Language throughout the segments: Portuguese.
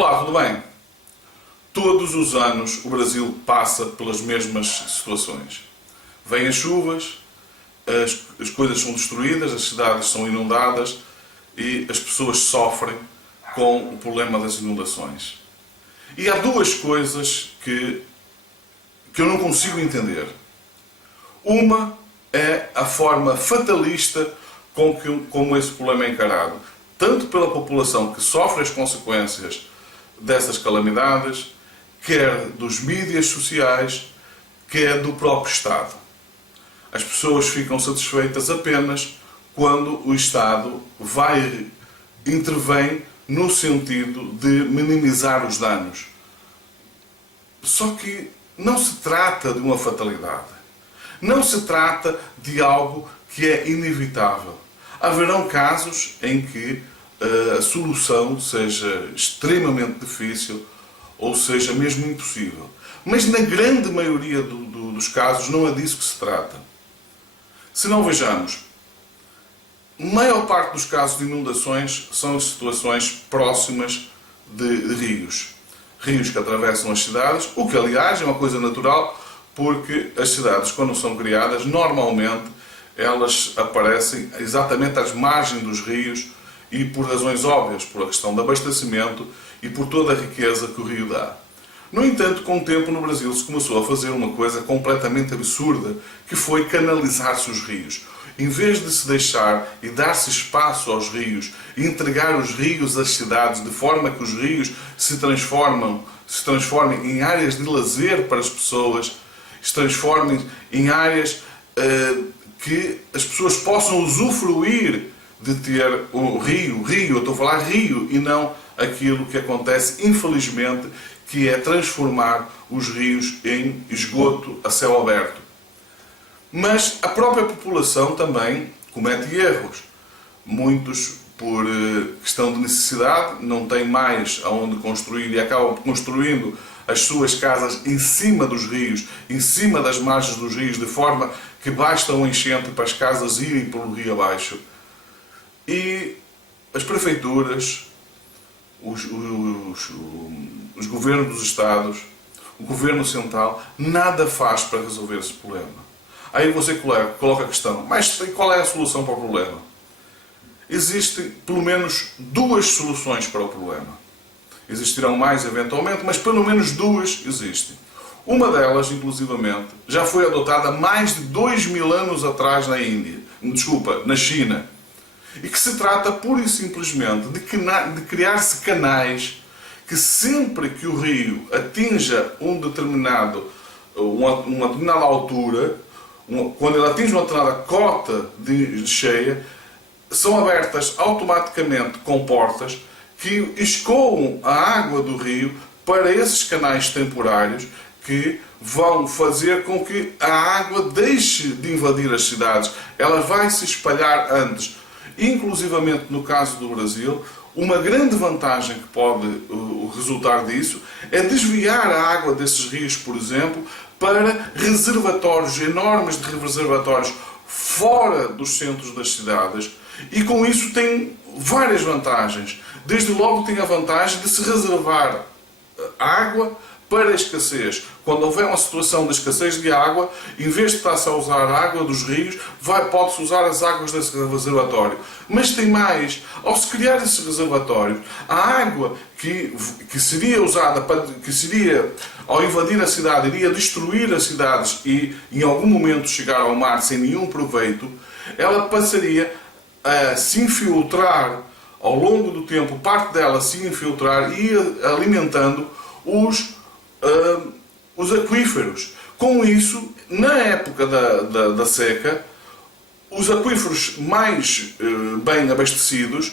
Olá, tudo bem? Todos os anos o Brasil passa pelas mesmas situações. Vêm as chuvas, as coisas são destruídas, as cidades são inundadas e as pessoas sofrem com o problema das inundações. E há duas coisas que eu não consigo entender. Uma é a forma fatalista como esse problema é encarado, tanto pela população que sofre as consequências dessas calamidades, quer dos mídias sociais, quer do próprio Estado. As pessoas ficam satisfeitas apenas quando o Estado intervém no sentido de minimizar os danos. Só que não se trata de uma fatalidade. Não se trata de algo que é inevitável. Haverão casos em que a solução seja extremamente difícil ou seja mesmo impossível. Mas na grande maioria dos casos não é disso que se trata. Se não vejamos, a maior parte dos casos de inundações são em situações próximas de rios. Rios que atravessam as cidades, o que aliás é uma coisa natural, porque as cidades, quando são criadas, normalmente elas aparecem exatamente às margens dos rios e por razões óbvias, por a questão do abastecimento e por toda a riqueza que o rio dá. No entanto, com o tempo no Brasil se começou a fazer uma coisa completamente absurda, que foi canalizar-se os rios. Em vez de se deixar e dar-se espaço aos rios e entregar os rios às cidades de forma que os rios se transformem em áreas de lazer para as pessoas, se transformem em áreas que as pessoas possam usufruir de ter o rio, eu estou a falar rio e não aquilo que acontece, infelizmente, que é transformar os rios em esgoto a céu aberto. Mas a própria população também comete erros. Muitos, por questão de necessidade, não têm mais aonde construir e acabam construindo as suas casas em cima dos rios, em cima das margens dos rios, de forma que basta um enchente para as casas irem pelo rio abaixo. E as prefeituras, os governos dos Estados, o governo central, nada faz para resolver esse problema. Aí você coloca a questão, mas qual é a solução para o problema? Existem pelo menos duas soluções para o problema. Existirão mais eventualmente, mas pelo menos duas existem. Uma delas, inclusivamente, já foi adotada mais de 2000 anos atrás na China. E que se trata pura e simplesmente de criar-se canais que sempre que o rio atinja uma determinada altura, quando ele atinge uma determinada cota de cheia, são abertas automaticamente com portas que escoam a água do rio para esses canais temporários que vão fazer com que a água deixe de invadir as cidades. Ela vai se espalhar antes. Inclusivamente no caso do Brasil, uma grande vantagem que pode resultar disso é desviar a água desses rios, por exemplo, para reservatórios, enormes reservatórios fora dos centros das cidades, e com isso tem várias vantagens. Desde logo tem a vantagem de se reservar água para a escassez. Quando houver uma situação de escassez de água, em vez de estar-se a usar a água dos rios, pode-se usar as águas desse reservatório. Mas tem mais, ao se criar esse reservatório, a água que seria usada, ao invadir a cidade, iria destruir as cidades e em algum momento chegar ao mar sem nenhum proveito, ela passaria a se infiltrar ao longo do tempo, parte dela se infiltrar e ir alimentando os aquíferos. Com isso, na época da seca, os aquíferos mais bem abastecidos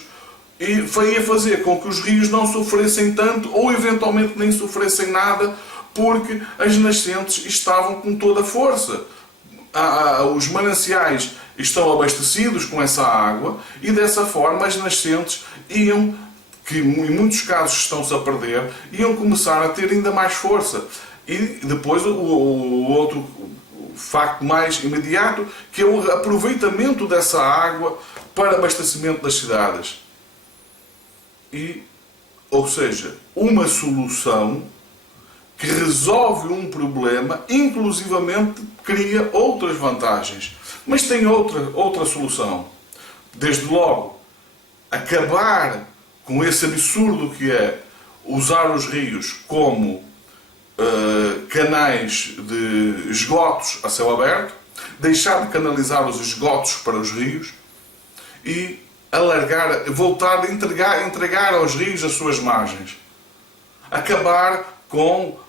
ia fazer com que os rios não sofressem tanto ou eventualmente nem sofressem nada, porque as nascentes estavam com toda a força. Os mananciais estão abastecidos com essa água e dessa forma as nascentes que em muitos casos estão-se a perder, iam começar a ter ainda mais força. E depois o outro facto mais imediato, que é o aproveitamento dessa água para abastecimento das cidades. E ou seja, uma solução que resolve um problema, inclusivamente cria outras vantagens. Mas tem outra solução. Desde logo, acabar com esse absurdo que é usar os rios como canais de esgotos a céu aberto, deixar de canalizar os esgotos para os rios e voltar a entregar aos rios as suas margens. Acabar com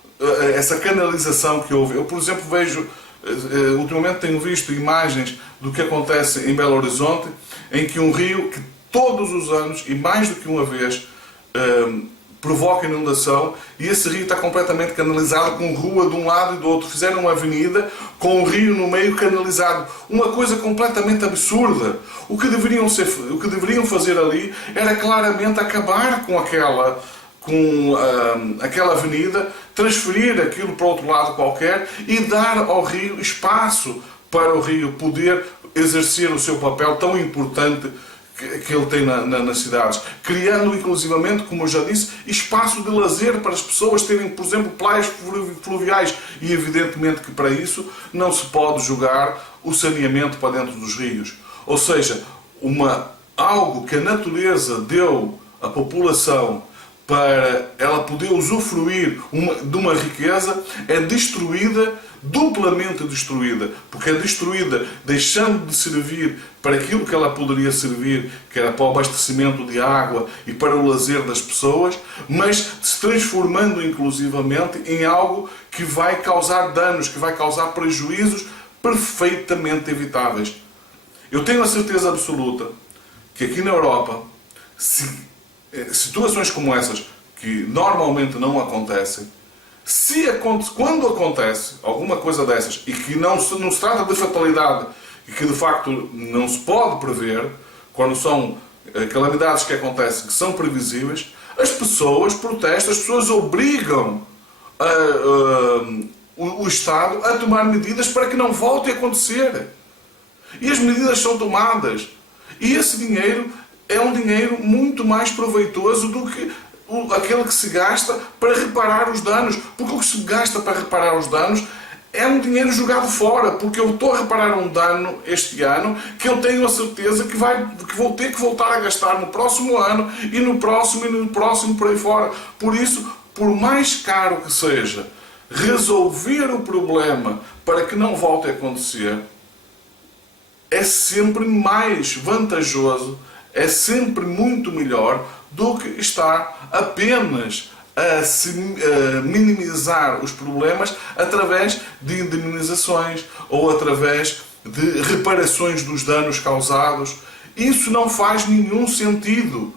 essa canalização que houve. Eu, por exemplo, vejo, ultimamente tenho visto imagens do que acontece em Belo Horizonte, em que um rio que todos os anos, e mais do que uma vez, provoca inundação, e esse rio está completamente canalizado, com rua de um lado e do outro. Fizeram uma avenida com o rio no meio canalizado. Uma coisa completamente absurda. O que deveriam fazer ali era claramente acabar com aquela avenida, transferir aquilo para outro lado qualquer e dar ao rio espaço para o rio poder exercer o seu papel tão importante que ele tem nas cidades, criando inclusivamente, como eu já disse, espaço de lazer para as pessoas terem, por exemplo, praias fluviais, e evidentemente que para isso não se pode jogar o saneamento para dentro dos rios. Ou seja, algo que a natureza deu à população para ela poder usufruir de uma riqueza é destruída, duplamente destruída, porque é destruída deixando de servir para aquilo que ela poderia servir, que era para o abastecimento de água e para o lazer das pessoas, mas se transformando inclusivamente em algo que vai causar danos, que vai causar prejuízos perfeitamente evitáveis. Eu tenho a certeza absoluta que aqui na Europa, situações como essas, que normalmente não acontecem, quando acontece alguma coisa dessas, e que não se trata de fatalidade, e que de facto não se pode prever, quando são calamidades que acontecem, que são previsíveis, as pessoas protestam, as pessoas obrigam o Estado a tomar medidas para que não volte a acontecer. E as medidas são tomadas. E esse dinheiro é um dinheiro muito mais proveitoso do que aquele que se gasta para reparar os danos. Porque o que se gasta para reparar os danos é um dinheiro jogado fora. Porque eu estou a reparar um dano este ano que eu tenho a certeza que vou ter que voltar a gastar no próximo ano e no próximo por aí fora. Por isso, por mais caro que seja resolver o problema para que não volte a acontecer, é sempre mais vantajoso, é sempre muito melhor do que estar apenas a minimizar os problemas através de indemnizações ou através de reparações dos danos causados. Isso não faz nenhum sentido.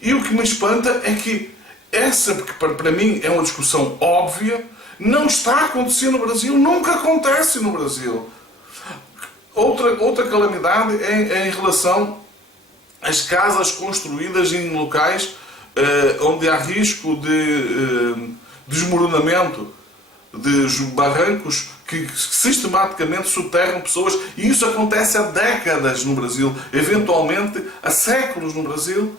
E o que me espanta é que essa, que para mim é uma discussão óbvia, não está a acontecer no Brasil, nunca acontece no Brasil. Outra calamidade é em relação às casas construídas em locais onde há risco de desmoronamento, de barrancos que sistematicamente soterram pessoas, e isso acontece há décadas no Brasil, eventualmente há séculos no Brasil,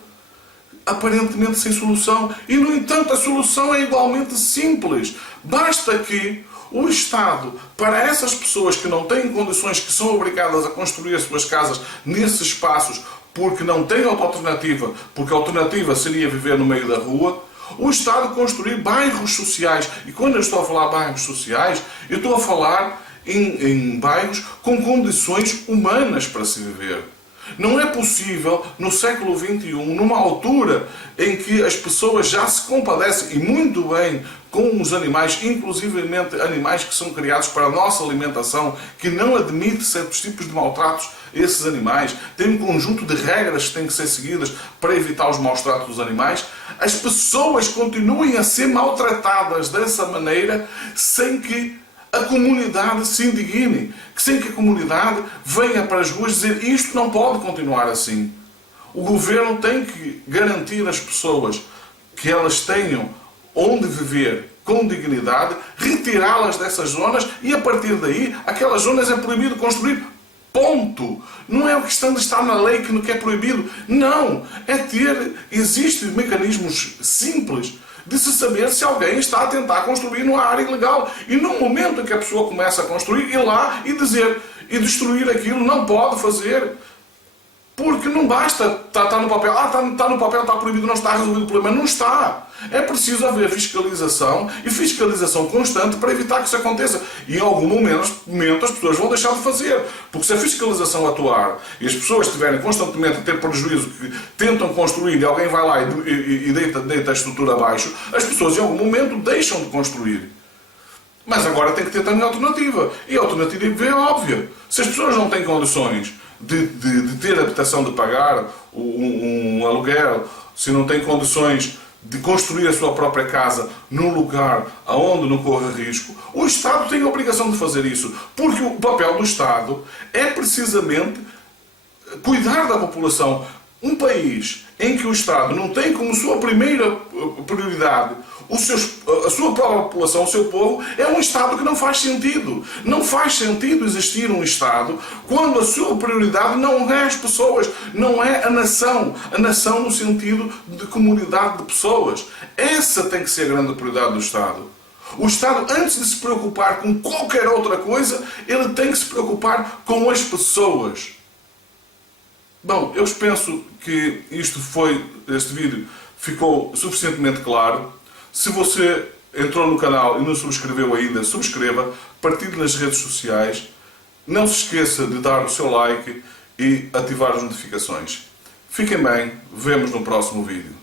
aparentemente sem solução. E, no entanto, a solução é igualmente simples. Basta que o Estado, para essas pessoas que não têm condições, que são obrigadas a construir as suas casas nesses espaços porque não têm outra alternativa, porque a alternativa seria viver no meio da rua, o Estado construir bairros sociais. E quando eu estou a falar bairros sociais, eu estou a falar em bairros com condições humanas para se viver. Não é possível, no século XXI, numa altura em que as pessoas já se compadecem, e muito bem, com os animais, inclusivamente animais que são criados para a nossa alimentação, que não admite certos tipos de maltratos a esses animais, tem um conjunto de regras que têm que ser seguidas para evitar os maus tratos dos animais, as pessoas continuem a ser maltratadas dessa maneira sem que a comunidade se indigne, sem que a comunidade venha para as ruas dizer isto não pode continuar assim. O governo tem que garantir às pessoas que elas tenham onde viver com dignidade, retirá-las dessas zonas, e a partir daí aquelas zonas é proibido construir Ponto. Não é uma questão de estar na lei que é proibido. Não. Existem mecanismos simples de se saber se alguém está a tentar construir numa área ilegal. E no momento em que a pessoa começa a construir, ir lá e dizer, e destruir aquilo, não pode fazer. Porque não basta estar no papel, está no papel, está proibido, não está resolvido o problema. Não está. É preciso haver fiscalização e fiscalização constante para evitar que isso aconteça. E em algum momento as pessoas vão deixar de fazer. Porque se a fiscalização atuar e as pessoas estiverem constantemente a ter prejuízo, que tentam construir e alguém vai lá e deita a estrutura abaixo, as pessoas em algum momento deixam de construir. Mas agora tem que ter também alternativa. E a alternativa é óbvia. Se as pessoas não têm condições de ter habitação, de pagar um aluguel, se não têm condições de construir a sua própria casa num lugar onde não corra risco, o Estado tem a obrigação de fazer isso. Porque o papel do Estado é precisamente cuidar da população. Um país em que o Estado não tem como sua primeira prioridade a sua própria população, o seu povo, é um Estado que não faz sentido. Não faz sentido existir um Estado quando a sua prioridade não é as pessoas, não é a nação. A nação no sentido de comunidade de pessoas. Essa tem que ser a grande prioridade do Estado. O Estado, antes de se preocupar com qualquer outra coisa, ele tem que se preocupar com as pessoas. Bom, eu penso que este vídeo ficou suficientemente claro. Se você entrou no canal e não subscreveu ainda, subscreva, partilhe nas redes sociais. Não se esqueça de dar o seu like e ativar as notificações. Fiquem bem, vemos no próximo vídeo.